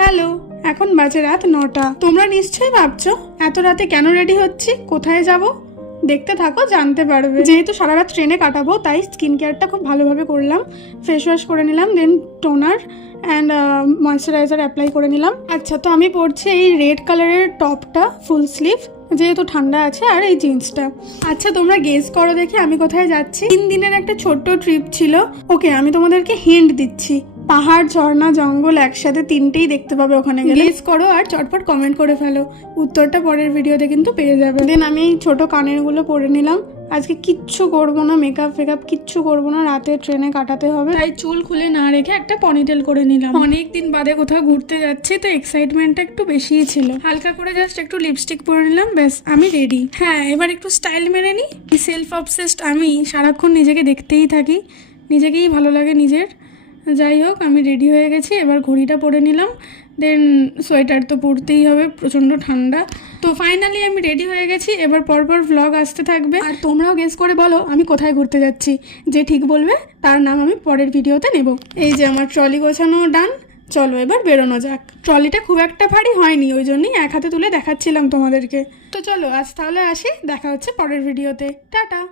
Hello, এখন বাজে রাত 9টা। তোমরা নিশ্চয়ই ভাবছো এত রাতে কেন রেডি হচ্ছি, কোথায় যাব? দেখতে থাকো, জানতে পারবে। যেহেতু সারা রাত ট্রেনে কাটাবো তাই স্কিন কেয়ারটা খুব ভালোভাবে করলাম। ফেস ওয়াশ করে নিলাম, দেন টোনার অ্যান্ড ময়শ্চারাইজার অ্যাপ্লাই করে নিলাম। আচ্ছা, তো আমি পরছি এই রেড কালারের টপটা ফুল স্লিভ, যেহেতু ঠান্ডা আছে, আর এই জিন্সটা। আচ্ছা, তোমরা গেস করো দেখি আমি কোথায় যাচ্ছি। 3 দিনের একটা ছোট্ট ট্রিপ ছিল। ওকে, আমি তোমাদেরকে হিন্ট দিচ্ছি। পাহাড়, ঝর্ণা, জঙ্গল একসাথে তিনটেই দেখতে পাবে ওখানে গেলে। গেস করো আর চটপট কমেন্ট করে ফেলো। উত্তরটা পরের ভিডিওতে কিন্তু পেয়ে যাবে। দেন আমি এই ছোট কানেরগুলো পরে নিলাম। আজকে কিচ্ছু করবো না, মেকআপ ফেকআপ কিচ্ছু করবো না, রাতে ট্রেনে কাটাতে হবে, তাই চুল খুলে না রেখে একটা পনিটেল করে নিলাম। অনেকদিন বাদে কোথাও ঘুরতে যাচ্ছি তো এক্সাইটমেন্টটা একটু বেশিই ছিল। হালকা করে জাস্ট একটু লিপস্টিক পরে নিলাম, ব্যাস আমি রেডি। হ্যাঁ, এবার একটু স্টাইল মেরে নিই। সেলফ অবসেসড আমি, সারাক্ষণ নিজেকে দেখতেই থাকি, নিজেকেই ভালো লাগে নিজের। যাই হোক, আমি রেডি হয়ে গেছি। এবার ঘড়িটা পরে নিলাম, দেন সোয়েটার তো পরতেই হবে, প্রচণ্ড ঠান্ডা। তো ফাইনালি আমি রেডি হয়ে গেছি। এবার পরপর ভ্লগ আসতে থাকবে, আর তোমরাও গেস করে বলো আমি কোথায় ঘুরতে যাচ্ছি। যে ঠিক বলবে তার নাম আমি পরের ভিডিওতে নেব। এই যে আমার ট্রলি গোছানো ডান, চলো এবার বেরোনো যাক। ট্রলিটা খুব একটা ভারী হয়নি, ওই জন্যই এক হাতে তুলে দেখাচ্ছিলাম তোমাদেরকে। তো চলো আজ তাহলে আসি, দেখা হচ্ছে পরের ভিডিওতে। টাটা।